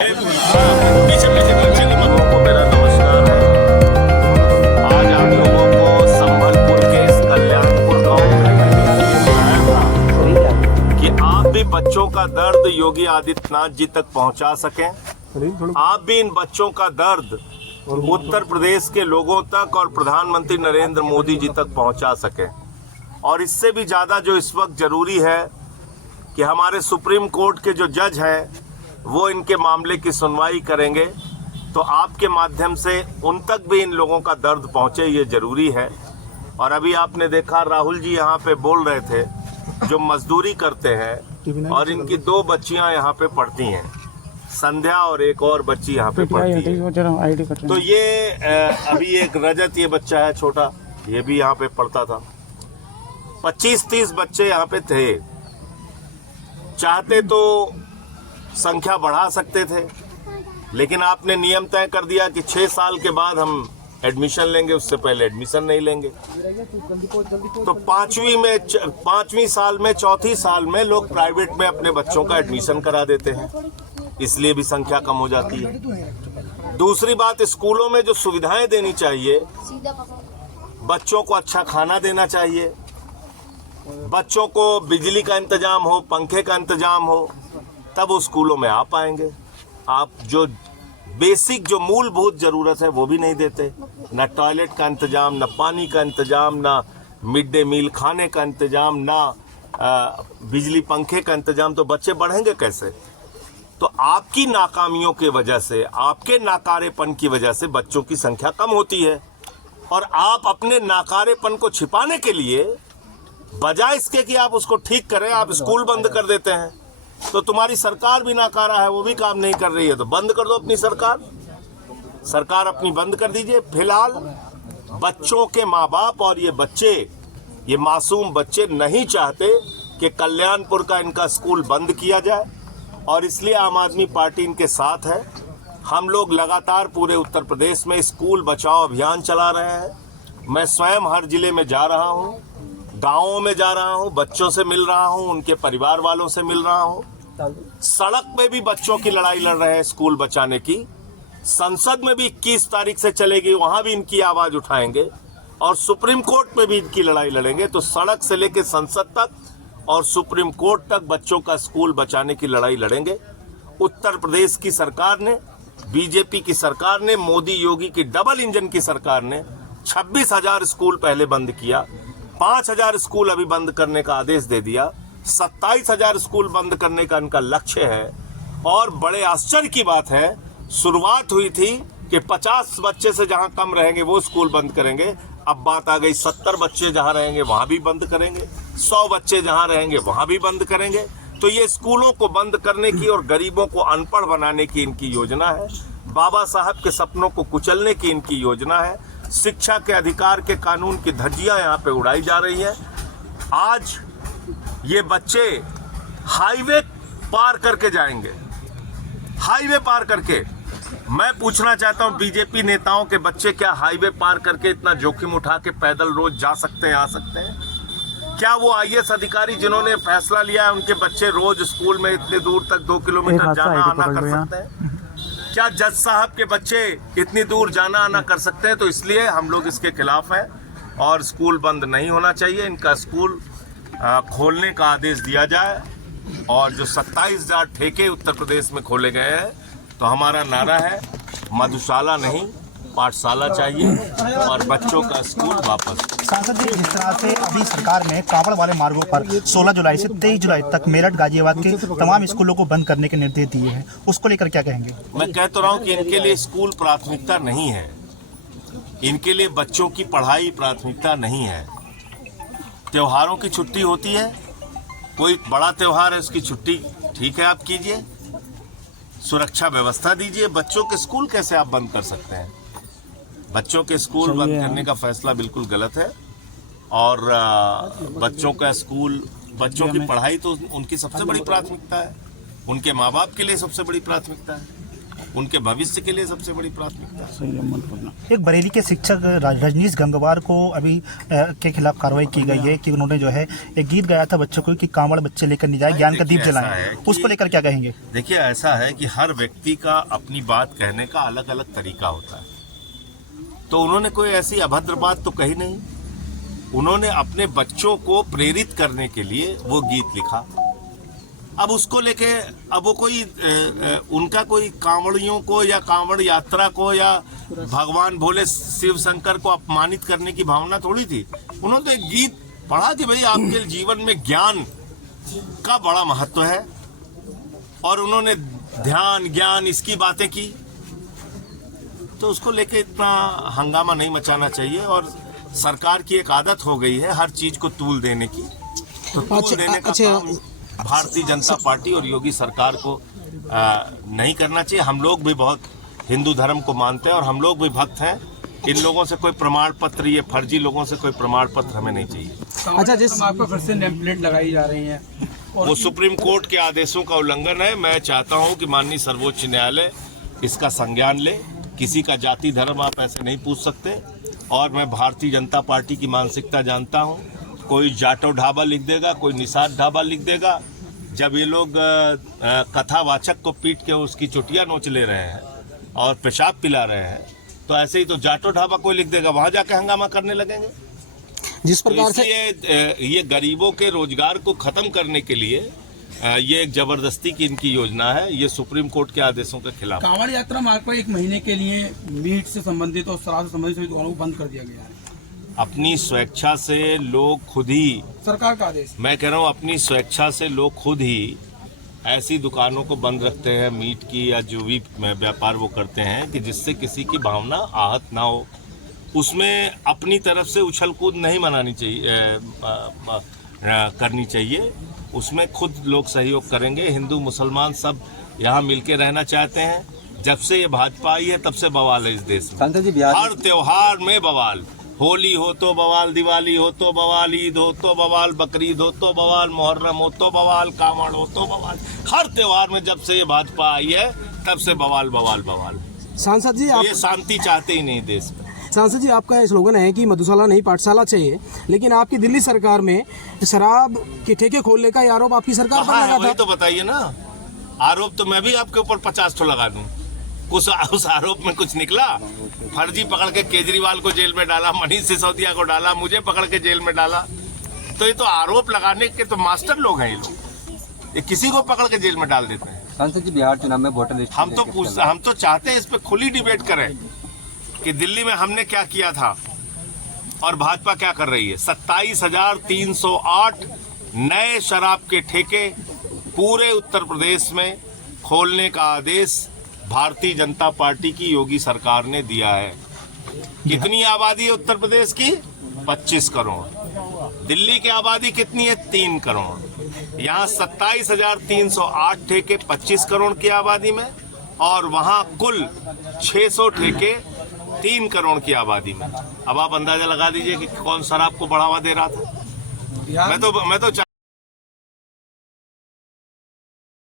लोगों को मेरा नमस्कार है। आज आप लोगों को संभलपुर के इस कल्याणपुर गांव में आया था कि आप भी बच्चों का दर्द योगी आदित्यनाथ जी तक पहुंचा सकें। आप भी इन बच्चों का दर्द उत्तर प्रदेश के लोगों तक और प्रधानमंत्री नरेंद्र मोदी जी तक पहुंचा सकें। और इससे भी ज्यादा जो इस वक्त जरूरी है कि हमारे सुप्रीम कोर्ट के जो जज हैं वो इनके मामले की सुनवाई करेंगे, तो आपके माध्यम से उन तक भी इन लोगों का दर्द पहुंचे, ये जरूरी है। और अभी आपने देखा राहुल जी यहाँ पे बोल रहे थे, जो मजदूरी करते हैं और इनकी दो बच्चियां यहाँ पे पढ़ती हैं, संध्या और एक और बच्ची यहाँ पे पढ़ती है। तो ये अभी एक रजत ये बच्चा है छोटा, ये भी यहाँ पे पढ़ता था। 25-30 बच्चे यहाँ पे थे। चाहते तो संख्या बढ़ा सकते थे, लेकिन आपने नियम तय कर दिया कि 6 साल के बाद हम एडमिशन लेंगे, उससे पहले एडमिशन नहीं लेंगे। तो पांचवी साल में, चौथी साल में लोग प्राइवेट में अपने बच्चों का एडमिशन करा देते हैं, इसलिए भी संख्या कम हो जाती है। दूसरी बात, स्कूलों में जो सुविधाएं देनी चाहिए, बच्चों को अच्छा खाना देना चाहिए, बच्चों को बिजली का इंतजाम हो, पंखे का इंतजाम हो, तब वो स्कूलों में आ पाएंगे। आप जो बेसिक जो मूलभूत जरूरत है वो भी नहीं देते, ना टॉयलेट का इंतजाम, ना पानी का इंतजाम, ना मिड डे मील खाने का इंतजाम, ना बिजली पंखे का इंतजाम, तो बच्चे बढ़ेंगे कैसे? तो आपकी नाकामियों की वजह से, आपके नाकारेपन की वजह से बच्चों की संख्या कम होती है। और आप अपने नाकारेपन को छिपाने के लिए, बजाय इसके कि आप उसको ठीक करें, आप स्कूल बंद कर देते हैं। तो तुम्हारी सरकार भी नाकारा है, वो भी काम नहीं कर रही है, तो बंद कर दो अपनी सरकार अपनी बंद कर दीजिए। फिलहाल बच्चों के माँ बाप और ये बच्चे, ये मासूम बच्चे नहीं चाहते कि कल्याणपुर का इनका स्कूल बंद किया जाए, और इसलिए आम आदमी पार्टी इनके साथ है। हम लोग लगातार पूरे उत्तर प्रदेश में स्कूल बचाओ अभियान चला रहे हैं। मैं स्वयं हर जिले में जा रहा हूँ, गांवों में जा रहा हूं, बच्चों से मिल रहा हूं, उनके परिवार वालों से मिल रहा हूं। सड़क में भी बच्चों की लड़ाई लड़ रहे हैं स्कूल बचाने की। संसद में भी 21 तारीख से चलेगी, वहां भी इनकी आवाज उठाएंगे, और सुप्रीम कोर्ट में भी इनकी लड़ाई लड़ेंगे। तो सड़क से लेकर संसद तक और सुप्रीम कोर्ट तक बच्चों का स्कूल बचाने की लड़ाई लड़ेंगे। उत्तर प्रदेश की सरकार ने, बीजेपी की सरकार ने, मोदी योगी की डबल इंजन की सरकार ने 26,000 स्कूल पहले बंद किया, 5,000 स्कूल अभी बंद करने का आदेश दे दिया, 27,000 स्कूल बंद करने का इनका लक्ष्य है। और बड़े आश्चर्य की बात है, शुरुआत हुई थी कि 50 बच्चे से जहां कम रहेंगे वो स्कूल बंद करेंगे, अब बात आ गई 70 बच्चे जहां रहेंगे वहां भी बंद करेंगे, 100 बच्चे जहां रहेंगे वहां भी बंद करेंगे। तो ये स्कूलों को बंद करने की और गरीबों को अनपढ़ बनाने की इनकी योजना है। बाबा साहब के सपनों को कुचलने की इनकी योजना है। शिक्षा के अधिकार के कानून की धज्जियां यहाँ पे उड़ाई जा रही है। आज ये बच्चे हाईवे पार करके जाएंगे, हाईवे पार करके। मैं पूछना चाहता हूँ, बीजेपी नेताओं के बच्चे क्या हाईवे पार करके इतना जोखिम उठा के पैदल रोज जा सकते हैं, आ सकते हैं? क्या वो IAS अधिकारी जिन्होंने फैसला लिया है, उनके बच्चे रोज स्कूल में इतने दूर तक 2 किलोमीटर जाना आना कर सकते हैं? क्या जज साहब के बच्चे इतनी दूर जाना आना कर सकते हैं? तो इसलिए हम लोग इसके खिलाफ हैं, और स्कूल बंद नहीं होना चाहिए। इनका स्कूल खोलने का आदेश दिया जाए। और जो 27,000 ठेके उत्तर प्रदेश में खोले गए हैं, तो हमारा नारा है, मधुशाला नहीं पाठशाला चाहिए, और बच्चों का स्कूल वापस। सांसद जी, जिस तरह से अभी सरकार ने कावड़ वाले मार्गों पर 16 जुलाई से 23 जुलाई तक मेरठ गाजियाबाद के तमाम स्कूलों को बंद करने के निर्देश दिए हैं, उसको लेकर क्या कहेंगे? मैं कह तो रहा हूँ कि इनके लिए स्कूल प्राथमिकता नहीं है, इनके लिए बच्चों की पढ़ाई प्राथमिकता नहीं है। त्योहारों की छुट्टी होती है, कोई बड़ा त्योहार है उसकी छुट्टी ठीक है आप कीजिए, सुरक्षा व्यवस्था दीजिए। बच्चों के स्कूल कैसे आप बंद कर सकते हैं? बच्चों के स्कूल बंद करने का फैसला बिल्कुल गलत है। और बच्चों का स्कूल, बच्चों की पढ़ाई तो उनकी सबसे बड़ी प्राथमिकता है, उनके माँ बाप के लिए सबसे बड़ी प्राथमिकता है। उनके भविष्य के लिए सबसे बड़ी प्राथमिकता है। एक बरेली के शिक्षक रजनीश गंगवार को अभी के खिलाफ कार्रवाई की गई है कि उन्होंने जो है एक गीत गाया था बच्चों को कि कांवड़ बच्चे लेकर नहीं जाए, ज्ञान का दीप जलाएं, उसको लेकर क्या कहेंगे? देखिए, ऐसा है कि हर व्यक्ति का अपनी बात कहने का अलग अलग तरीका होता है। तो उन्होंने कोई ऐसी अभद्र बात तो कही नहीं, उन्होंने अपने बच्चों को प्रेरित करने के लिए वो गीत लिखा। अब उसको लेके अब वो कोई उनका कोई कांवड़ियों को या कांवड़ यात्रा को या भगवान भोले शिव शंकर को अपमानित करने की भावना थोड़ी थी। उन्होंने तो एक गीत पढ़ा कि भाई आपके जीवन में ज्ञान का बड़ा महत्व है, और उन्होंने ध्यान ज्ञान इसकी बातें की। तो उसको लेके इतना हंगामा नहीं मचाना चाहिए। और सरकार की एक आदत हो गई है हर चीज को तूल देने की, तो तूल देने का काम भारतीय जनता पार्टी और योगी सरकार को नहीं करना चाहिए। हम लोग भी बहुत हिंदू धर्म को मानते हैं और हम लोग भी भक्त हैं। इन लोगों से कोई प्रमाण पत्र, ये फर्जी लोगों से कोई प्रमाण पत्र हमें नहीं चाहिए। अच्छा, जिस आपको फिर से नेम प्लेट लगाई जा रही है, वो सुप्रीम कोर्ट के आदेशों का उल्लंघन है। मैं चाहता हूं कि माननीय सर्वोच्च न्यायालय इसका संज्ञान ले। किसी का जाति धर्म आप ऐसे नहीं पूछ सकते। और मैं भारतीय जनता पार्टी की मानसिकता जानता हूं। कोई जाटो ढाबा लिख देगा, कोई निषाद ढाबा लिख देगा। जब ये लोग कथावाचक को पीट के उसकी चुटिया नोच ले रहे हैं और पेशाब पिला रहे हैं, तो ऐसे ही तो जाटो ढाबा कोई लिख देगा, वहां जाके हंगामा करने लगेंगे। जिस प्रकार से ये गरीबों के रोजगार को खत्म करने के लिए ये एक जबरदस्ती की इनकी योजना है। ये सुप्रीम कोर्ट के आदेशों के खिलाफ। कांवड़ यात्रा मार्ग पर 1 महीने के लिए मीट से संबंधित और शराब से संबंधित सभी दुकानों को बंद कर दिया गया है। अपनी स्वेच्छा से लोग खुद ही, सरकार का आदेश, मैं कह रहा हूँ अपनी स्वेच्छा से लोग खुद ही ऐसी दुकानों को बंद रखते हैं, मीट की या जो भी व्यापार वो करते हैं, कि जिससे किसी की भावना आहत ना हो। उसमें अपनी तरफ से उछल कूद नहीं मनानी चाहिए, करनी चाहिए। उसमें खुद लोग सहयोग करेंगे। हिंदू मुसलमान सब यहाँ मिलके रहना चाहते हैं। जब से ये भाजपा आई है तब से बवाल है इस देश में। हर त्योहार में बवाल, होली हो तो बवाल, दिवाली हो तो बवाल, ईद हो तो बवाल, बकरीद हो तो बवाल, मुहर्रम हो तो बवाल, कांवड़ हो तो बवाल। हर त्योहार में जब से ये भाजपा आई है तब से बवाल बवाल बवाल। सांसद जी, तो ये शांति चाहते ही नहीं देश में। सांसद जी, आपका स्लोगन है कि मधुशाला नहीं पाठशाला चाहिए, लेकिन आपकी दिल्ली सरकार में शराब के ठेके खोलने का आरोप आपकी सरकार पर लगा था। वही तो बताइए ना, आरोप तो मैं भी आपके ऊपर 50 ठो लगा दूं। उस आरोप में कुछ निकला? फर्जी पकड़ के केजरीवाल को जेल में डाला, मनीष सिसोदिया को डाला, मुझे पकड़ के जेल में डाला। तो ये तो आरोप लगाने के तो मास्टर लोग हैं ये लोग। ये किसी को पकड़ के जेल में डाल देते हैं। सांसद जी, बिहार चुनाव में वोटर लिस्ट हम तो चाहते हैं इस पे खुली डिबेट करें कि दिल्ली में हमने क्या किया था और भाजपा क्या कर रही है। 27,308 नए शराब के ठेके पूरे उत्तर प्रदेश में खोलने का आदेश भारतीय जनता पार्टी की योगी सरकार ने दिया है। कितनी आबादी है उत्तर प्रदेश की? 25 करोड़। दिल्ली की आबादी कितनी है? 3 करोड़। यहाँ 27,308 ठेके 25 करोड़ की आबादी में, और वहाँ कुल 600 ठेके 3 करोड़ की आबादी में। अब आप अंदाजा लगा दीजिए कि कौन शराब को बढ़ावा दे रहा था। मैं तो